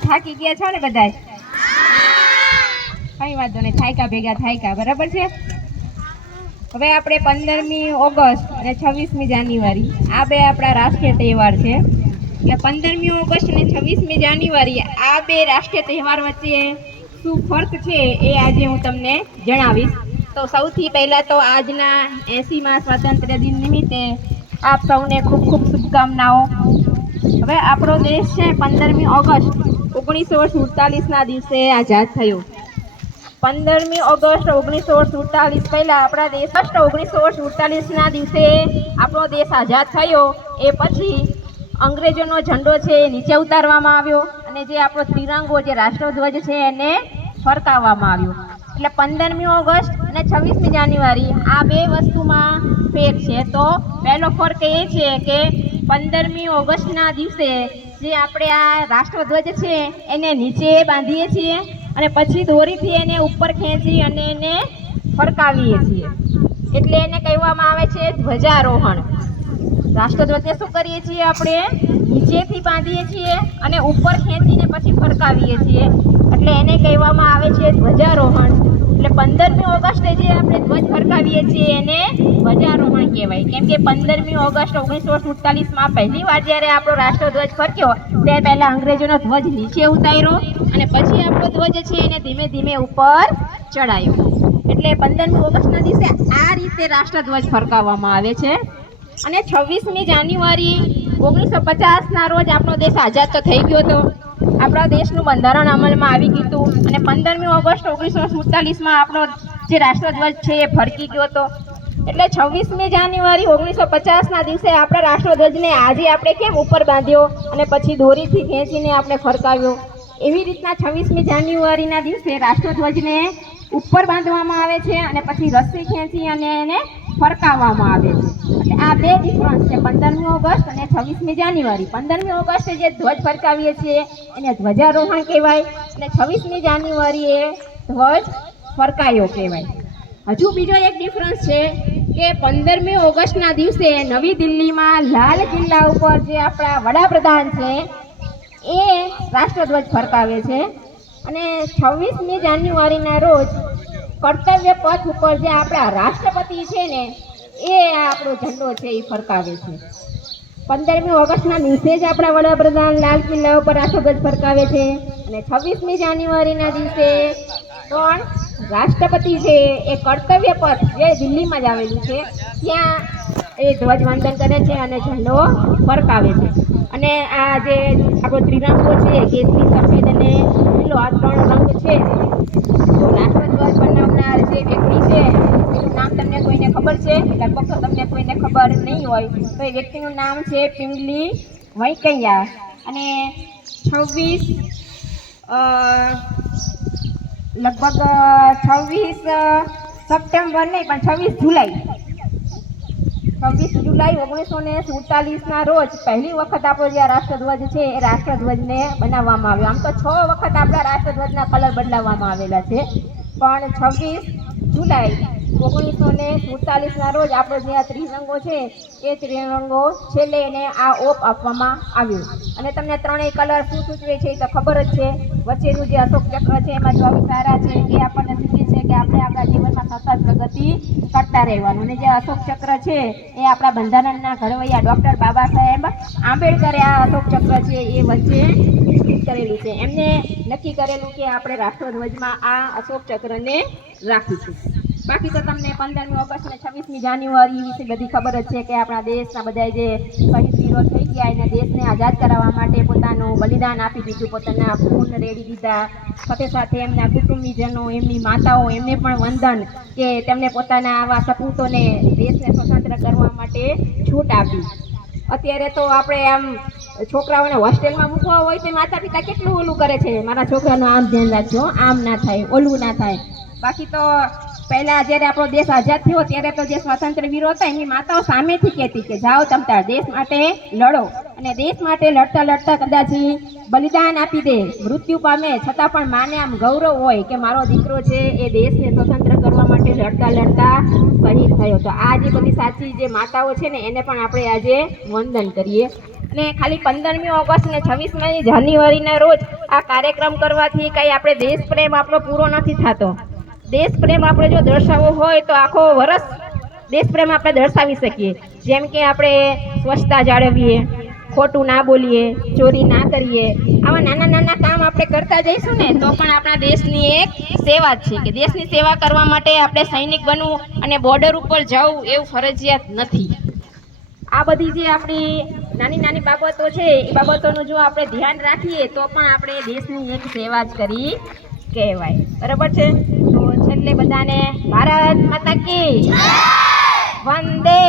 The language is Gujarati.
થાકી ગયા છો ને બધાય? કઈ વાંધો નહીં, થાયકા ભેગા થાયકા, બરાબર છે. હવે આપણે 15મી ઓગસ્ટ અને 26મી જાન્યુઆરી આ બે આપણા રાષ્ટ્રીય તહેવાર છે. એટલે 15મી ઓગસ્ટ અને 26મી જાન્યુઆરી આ બે રાષ્ટ્રીય તહેવાર વચ્ચે શું ફર્ક છે એ આજે હું તમને જણાવીશ. તો સૌથી પહેલા તો આજના 80મા સ્વાતંત્ર્ય દિન નિમિત્તે આપ સૌને ખૂબ ખૂબ શુભકામનાઓ. હવે આપણો દેશ છે 15મી ઓગસ્ટ 1947ના દિવસે આઝાદ થયો. 15મી ઓગસ્ટ 1947 પહેલા આપણા દેશ 1947ના દિવસે આપણો દેશ આઝાદ થયો. એ પછી અંગ્રેજોનો ઝંડો છે એ નીચે ઉતારવામાં આવ્યો અને જે આપણો ત્રિરંગો જે રાષ્ટ્રધ્વજ છે એને ફરકાવવામાં આવ્યો. એટલે 15મી ઓગસ્ટ અને 26મી જાન્યુઆરી આ બે વસ્તુમાં ફેર છે. તો પહેલો ફરક એ છે કે 15મી ઓગસ્ટના દિવસે જે આપણે આ રાષ્ટ્રધ્વજ છે એને નીચે બાંધીએ છીએ અને પછી દોરીથી એને ઉપર ખેંચી અને એને ફરકાવીએ છીએ. એટલે એને કહેવામાં આવે છે ધ્વજારોહણ. રાષ્ટ્રધ્વજને શું કરીએ છીએ આપણે નીચેથી બાંધીએ છીએ અને ઉપર ખેંચીને પછી ફરકાવીએ છીએ. એટલે એને કહેવામાં આવે છે ધ્વજારોહણ. એટલે 15મી ઓગસ્ટે જે આપણે ધ્વજ ફરકાવીએ છીએ એને ધ્વજારોહણ કહેવાય. કેમ કે 15મી ઓગસ્ટ 1947માં પહેલી વાર જ્યારે આપણો રાષ્ટ્રધ્વજ ફરક્યો ત્યારે પહેલા અંગ્રેજોનો ધ્વજ નીચે ઉતાર્યો અને પછી આપણો ધ્વજ છે એને ધીમે ધીમે ઉપર ચડાયો. એટલે 15મી ઓગસ્ટના દિવસે આ રીતે રાષ્ટ્રધ્વજ ફરકાવવામાં આવે છે. અને 26મી જાન્યુઆરી 1950ના રોજ આપણો દેશ આઝાદ તો થઈ ગયો હતો. આપણા દેશનું બંધારણ અમલમાં આવી ગયું હતું અને 15મી ઓગસ્ટ 1947માં આપણો જે રાષ્ટ્રધ્વજ છે એ ફરકી ગયો હતો. એટલે 26મી જાન્યુઆરી 1950ના દિવસે આપણા રાષ્ટ્રધ્વજને આજે આપણે કેમ ઉપર બાંધ્યો અને પછી દોરીથી ખેંચીને આપણે ફરકાવ્યો, એવી રીતના 26મી જાન્યુઆરીના દિવસે રાષ્ટ્રધ્વજને ઉપર બાંધવામાં આવે છે અને પછી રસ્સી ખેંચી અને એને ફરકાવવામાં આવે છે. એટલે આ બે ડિફરન્સ છે 15મી ઓગસ્ટ અને 26મી જાન્યુઆરી. 15મી ઓગસ્ટે જે ધ્વજ ફરકાવીએ છીએ એને ધ્વજારોહણ કહેવાય અને 26મી જાન્યુઆરી એ ધ્વજ ફરકાયો કહેવાય. હજુ બીજો એક ડિફરન્સ છે કે 15મી ઓગસ્ટના દિવસે નવી દિલ્હીમાં લાલ કિલ્લા ઉપર જે આપણા વડાપ્રધાન છે એ રાષ્ટ્રધ્વજ ફરકાવે છે અને 26મી જાન્યુઆરીના રોજ કર્તવ્ય પથ ઉપર જે આપણા રાષ્ટ્રપતિ છે ને એ આપણો ઝંડો છે એ ફરકાવે છે. 15મી ઓગસ્ટના દિવસે જ આપણા વડાપ્રધાન લાલ કિલ્લા ઉપર રાષ્ટ્રધ્વજ ફરકાવે છે અને 26મી જાન્યુઆરીના દિવસે પણ રાષ્ટ્રપતિ છે એ કર્તવ્ય પથ જે દિલ્હીમાં જ આવેલું છે ત્યાં એ ધ્વજવંદન કરે છે અને ઝંડો ફરકાવે છે. અને આ જે આપણો ત્રિરંગો છે કેસરી, સફેદ અને લીલો આ ત્રણ રંગ છે. તો રાષ્ટ્રધ્વજ બનાવનાર જે વ્યક્તિ છે એનું નામ તમને કોઈને ખબર છે? લગભગ તો તમને કોઈને ખબર નહીં હોય. તો એ વ્યક્તિનું નામ છે પિંગલી વેંકૈયા. અને 26 સપ્ટેમ્બર નહીં પણ 26 જુલાઈ 1947ના રોજ પહેલી વખત આપણો જે રાષ્ટ્રધ્વજ છે એ રાષ્ટ્રધ્વજને બનાવવામાં આવ્યો. આમ તો 6 વખત આપણા રાષ્ટ્રધ્વજના કલર બદલાવવામાં આવેલા છે પણ 26 જુલાઈ 1947ના રોજ આપણો જે આ ત્રિરંગો છે એ ત્રિરંગો છેલ્લે એને આ ઓપ આપવામાં આવ્યો. અને તમને ત્રણેય કલર શું સૂચવે છે એ તો ખબર જ છે. વચ્ચેનું જે અશોક ચક્ર છે એમાં જો સારા છે એ આપણને સૂચવે છે કે આપણે આપણા જીવનમાં સતત પ્રગતિ કરતા રહેવાનું. અને જે અશોક ચક્ર છે એ આપણા બંધારણના ઘડવૈયા ડૉક્ટર બાબા સાહેબ આંબેડકરે આ અશોક ચક્ર છે એ વચ્ચે સ્થિત કરેલું છે. એમને નક્કી કરેલું કે આપણે રાષ્ટ્રધ્વજમાં આ અશોક ચક્રને રાખીશું. બાકી તો તમને 15મી ઓગસ્ટ અને 26મી જાન્યુઆરી વિશે બધી ખબર જ છે કે આપણા દેશના બધા જે શહીદ વીરો થઈ ગયા એને દેશને આઝાદ કરાવવા માટે પોતાનું બલિદાન આપી દીધું, પોતાના ખૂન રેડી દીધા. સાથે સાથે એમના કુટુંબીજનો, એમની માતાઓ એમને પણ વંદન કે તેમને પોતાના આવા સપૂતોને દેશને સ્વતંત્ર કરવા માટે છૂટ આપી. અત્યારે તો આપણે આમ છોકરાઓને હોસ્ટેલમાં મૂકવા હોય તો માતા પિતા કેટલું ઓલું કરે છે, મારા છોકરાનું આમ ધ્યાન રાખજો, આમ ના થાય, ઓલું ના થાય. બાકી તો પહેલાં જ્યારે આપણો દેશ આઝાદ થયો ત્યારે તો જે સ્વાતંત્ર્ય વીરો હતા એમની માતાઓ સામેથી કહેતી કે જાઓ તમ તાર દેશ માટે લડો. અને દેશ માટે લડતા લડતા કદાચ બલિદાન આપી દે, મૃત્યુ પામે, છતાં પણ માને આમ ગૌરવ હોય કે મારો દીકરો છે એ દેશને સ્વતંત્ર કરવા માટે માટે લડતા લડતા શહીદ થયો. તો આ જે બધી સાચી જે માતાઓ છે ને એને પણ આપણે આજે વંદન કરીએ. અને ખાલી 15મી ઓગસ્ટ અને 26મી જાન્યુઆરીના રોજ આ કાર્યક્રમ કરવાથી કંઈ આપણે દેશ પ્રેમ આપણો પૂરો નથી થતો. દેશ પ્રેમ આપણે જો દર્શાવવો હોય તો આખો વર્ષ દેશ પ્રેમ આપણે દર્શાવી શકીએ. જેમ કે આપણે સ્વચ્છતા જાળવીએ, ખોટું ના બોલીએ, ચોરી ના કરીએ, આવા નાના નાના કામ આપણે કરતા જઈશું ને તો પણ આપણા દેશની એક સેવા જ છે કે દેશની સેવા કરવા માટે આપણે સૈનિક બનવું અને બોર્ડર ઉપર જવું એવું ફરજિયાત નથી. આ બધી જે આપણી નાની નાની બાબતો છે એ બાબતોનું જો આપણે ધ્યાન રાખીએ તો પણ આપણે દેશની એક સેવા જ કરી કહેવાય. બરાબર છે. તો છેલ્લે બધાને ભારત માતા કી વંદે.